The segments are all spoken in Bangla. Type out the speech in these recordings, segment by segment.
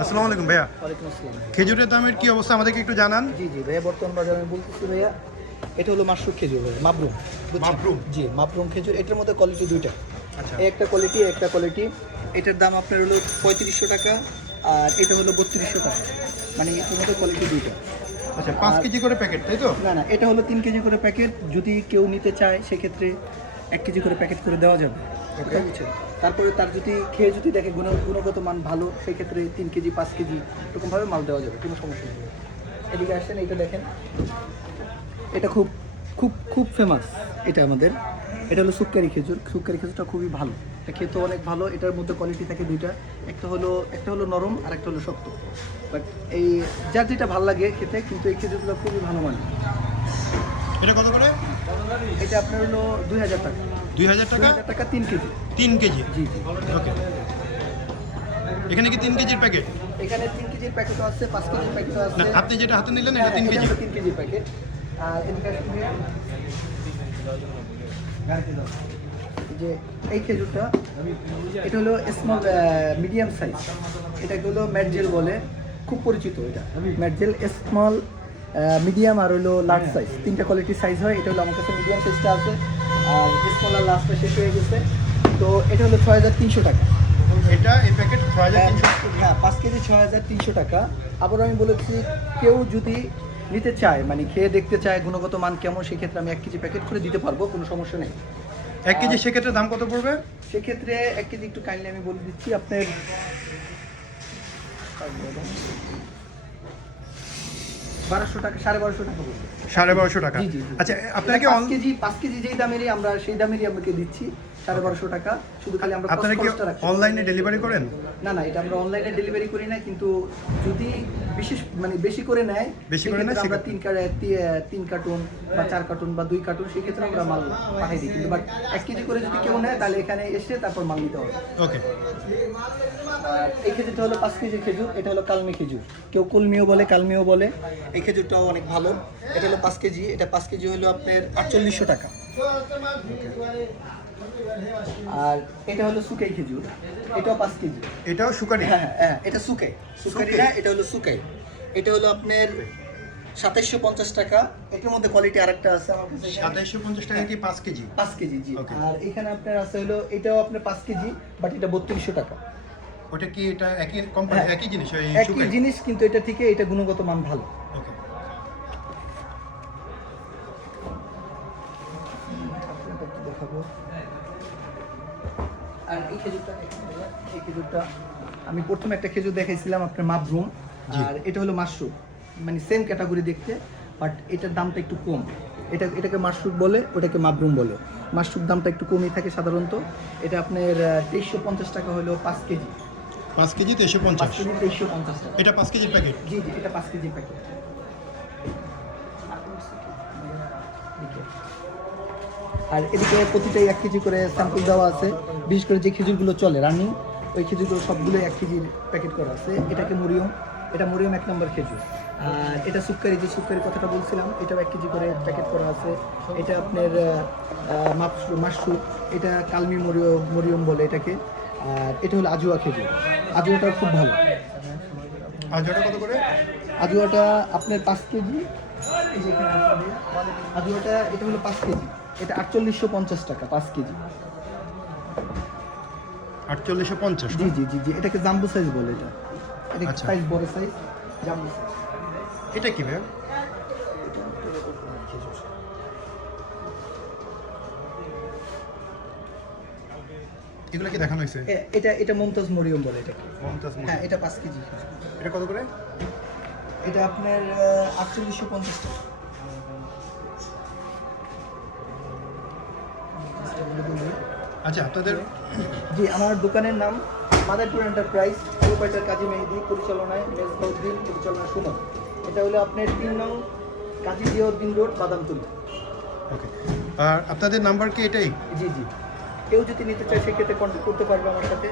আসসালামু আলাইকুম ভাইয়া। ওয়ালাইকুম আসসালাম। খেজুরের দামের কি অবস্থা আমাদেরকে একটু জানান। জি জি ভাইয়া, বর্তমান বাজারে আমি বলতেছি ভাইয়া, এটা হলো মাশরুক খেজুর ভাইয়া, মাবরুম। বুঝছেন? মাবরুম? জি, মাবরুম খেজুর। এটার মধ্যে কোয়ালিটি দুইটা। আচ্ছা, এই একটা কোয়ালিটি, একটা কোয়ালিটি। এটার দাম আপনার হলো 3500 টাকা, আর এটা হলো 3200 টাকা। মানে এটার মধ্যে কোয়ালিটি দুইটা। আচ্ছা 5 কেজি করে প্যাকেট তাই তো? না না, এটা হলো 3 কেজি করে প্যাকেট। যদি কেউ নিতে চায় সেক্ষেত্রে 1 কেজি করে প্যাকেট করে দেওয়া যাবে। ওকে। বুঝছেন? তারপরে তার যদি খেয়ে যদি দেখে গুণগত মান ভালো, সেক্ষেত্রে 3 কেজি 5 কেজি এরকমভাবে মাল দেওয়া যাবে, কোনো সমস্যা নেই। এদিকে আসেন, এইটা দেখেন, এটা খুব খুব খুব ফেমাস। এটা আমাদের, এটা হলো সুক্কারি খেজুর। সুক্কারি খেজুরটা খুবই ভালো, এটা খেতে অনেক ভালো। এটার মধ্যে কোয়ালিটি থাকে দুইটা, একটা হলো নরম আর একটা হলো শক্ত। বাট এই যার যেটা ভালো লাগে খেতে, কিন্তু এই খেজুরগুলো খুবই ভালো মানে। এটা কত করে? এটা আপনার হলো 2000 টাকা। 2000 টাকা? 2000 টাকা 3 কেজি। 3 কেজি? জি জি। ওকে। এখানে কি 3 কেজির প্যাকেট? এখানে 3 কেজির প্যাকেটও আছে, 5 কেজির প্যাকেটও আছে। না, আপনি যেটা হাতে নিলেন এটা 3 কেজি? 3 কেজির প্যাকেট। আর এদিকে আসলে যে এই খেজুরটা, এটা হলো স্মল মিডিয়াম সাইজ। এটাকে হলো ম্যাটজেল বলে, খুব পরিচিত। এটা ম্যাটজেল স্মল, মিডিয়াম আর হলো লার্জ সাইজ, তিনটা কোয়ালিটির সাইজ হয়। এটা হলো আমার কাছে মিডিয়াম সাইজটা আছে, আর স্মল আর লার্জটা শেষ হয়ে গেছে। তো এটা হলো 6300 টাকা। এটা এই প্যাকেট 6300? হ্যাঁ, 5 কেজি 6300 টাকা। আবার আমি বলেছি, কেউ যদি নিতে চায়, মানে খেয়ে দেখতে চায় গুণগত মান কেমন, সেক্ষেত্রে আমি 1 কেজি প্যাকেট করে দিতে পারবো, কোনো সমস্যা নেই। 1 কেজি সেক্ষেত্রে দাম কত পড়বে? সেক্ষেত্রে 1 কেজি একটু কাইন্ডলি আমি বলে দিচ্ছি আপনার 1200 টাকা, 1250 টাকা পড়বে। 1250 টাকা? জি, জি, জি। আচ্ছা আপনারা কি 5 কেজি যেই দামেরই, আমরা সেই দামেরই আপনাকে দিচ্ছি 1250 টাকা। শুধু খালি আমরা আপনারা কি খরচটা রাখছি। অনলাইনে ডেলিভারি করেন? না না, এটা আমরা অনলাইনে ডেলিভারি করি না, কিন্তু যদি বিশেষ মানে বেশি করে নেয়, সেক্ষেত্রে আমরা 3 কার্টুন বা 4 কার্টুন বা 2 কার্টুন, সেক্ষেত্রে আমরা মাল পাঠিয়ে দিই। কিন্তু বাট 1 কেজি করে যদি কেউ নেয়, তাহলে এখানে এসে তারপর মাল নিতে হবে। ওকে। আর এই খেজুরটা হলো 5 কেজির খেজুর। এটা হলো কালমি খেজুর, কেউ কলমিও বলে, কালমিও বলে। এই খেজুরটাও অনেক ভালো। এটা হলো 5 কেজি। এটা 5 কেজি হলো আপনার 4800 টাকা। আর এটা হলো সুকাই খেজুর, এটাও 5 কেজি। এটাও সুকারি? হ্যাঁ হ্যাঁ, এটা সুকাই। সুকারি না, এটা হলো সুকাই। এটা হলো আপনার 2750 টাকা। এটার মধ্যে কোয়ালিটি আরেকটা আছে আমার কাছে। 2750 টাকা কি 5 কেজি? 5 কেজি, জি। Okay. আর এখানে আপনার আছে হলো, এটাও আপনার 5 কেজি, বাট এটা 3200 টাকা। ওটা কি এটা একই কোম্পানি, হ্যাঁ, একই জিনিস ওই একই সুকারি? জিনিস, কিন্তু এটা থেকে এটা গুণগত মান ভালো। ওকে। আপনাদের একটু দেখাবো। আর এই খেজুরটা দেখুন ভাইয়া, এই খেজুরটা আমি প্রথমে একটা খেজুর দেখাইছিলাম আপনার মাবরুম, জি। আর এটা হলো মাশরুক, মানে সেম ক্যাটাগরি দেখতে, বাট এটার দামটা একটু কম। এটাকে মাশরুক বলে, ওটাকে মাবরুম বলে। মাশরুক দামটা একটু কমই থাকে সাধারণত। এটা আপনার 2350 টাকা হলো 5 কেজি। 5 কেজি 5 2350? কেজি 2350 টাকা। এটা 5 কেজির প্যাকেট? জি জি, এটা 5 কেজির প্যাকেট। আর এদিকে প্রতিটাই 1 কেজি করে স্যাম্পল দেওয়া আছে। বিশেষ করে যে খেজুরগুলো চলে রানিং, ওই খেজুরগুলো সবগুলো 1 কেজির প্যাকেট করা আছে। এটাকে মরিয়ম, এটা মরিয়ম 1 নম্বর খেজুর। আর এটা সুক্কারি, যে সুক্কারি কথাটা বলছিলাম, এটাও 1 কেজি করে প্যাকেট করা আছে। এটা আপনার মাশরুক, এটা কালমি মরিয়ম বলে এটাকে। আর এটা হলো আজুয়া খেজুর। আজুয়াটা খুব ভালো। আর যেটা কত করে? আজুয়াটা আপনার 5 কেজি। এই যে এখানে আছে আজুয়াটা, এটা হলো 5 কেজি। এটা 4850 টাকা 5 কেজি। 4850? জি জি জি জি, এটাকে জাম্বো সাইজ বলে। এটা আচ্ছা। সাইজ বড় সাইজ, জাম্বো সাইজ। এটা কি ভাই? এগুলো কি দেখানো হয়েছে? এটা মুমতাজ মরিয়ম বলে এটাকে। মমতাজ মহল। হ্যাঁ, এটা 5 কেজি। এটা কত করে? এটা আপনার 4850 টাকা। আচ্ছা আপনাদের জি, আমার দোকানের নাম মাদারপুর এন্টারপ্রাইজ, প্রোপাইটার কাজী মেহেদি, পরিচালনায় মেজবাউদ্দিন, পরিচালনা সুমন। এটা হলো আপনার 3 নং কাজী জিয়াউদ্দিন রোড, বাদামতলী। ওকে। আর আপনাদের নাম্বার কি এটাই? জি জি, কেউ যদি নিতে চায় সেক্ষেত্রে কন্ট্যাক্ট করতে পারবে আমার সাথে।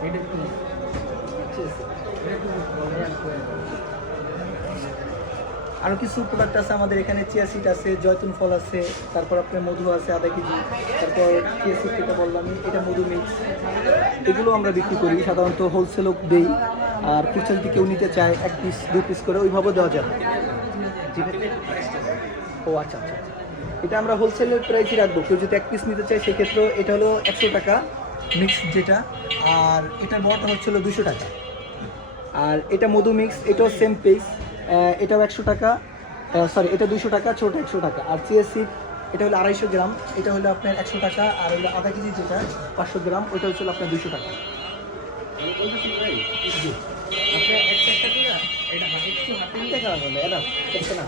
ঠিক আছে। আরও কিছু প্রোডাক্ট আছে আমাদের এখানে, চিয়া সিড আছে, জয়তুন ফল আছে, তারপর আপনার মধু আছে আধা কেজি, তারপর চিয়া সিড যেটা বললাম এটা মধু মিক্স, এগুলো আমরা বিক্রি করি সাধারণত, হোলসেলও দেই। আর খুচরা যদি কেউ নিতে চায় 1 পিস 2 পিস করে ওইভাবেও দেওয়া যাবে। ঠিক আছে। ও আচ্ছা আচ্ছা আচ্ছা। এটা আমরা হোলসেলের প্রাইসই রাখবো, কেউ যদি 1 পিস নিতে চায় সেক্ষেত্রে এটা হলো 100 টাকা মিক্স যেটা, আর এটার বড়টা হচ্ছিল 200 টাকা। আর এটা মধু মিক্স, এটাও সেম প্রাইস, এটাও 100 টাকা, সরি এটা 200 টাকা, ছোটো 100 টাকা। আর চিয়া সিড এটা হলো 250 গ্রাম, এটা হলো আপনার 100 টাকা। আর হলো আধা কেজি যেটা 500 গ্রাম, ওইটা হচ্ছিল আপনার 200 টাকা। জি। আপনার একটা এটা একটু হাতে নিতে খাওয়া বলে, এটা দেখছে না।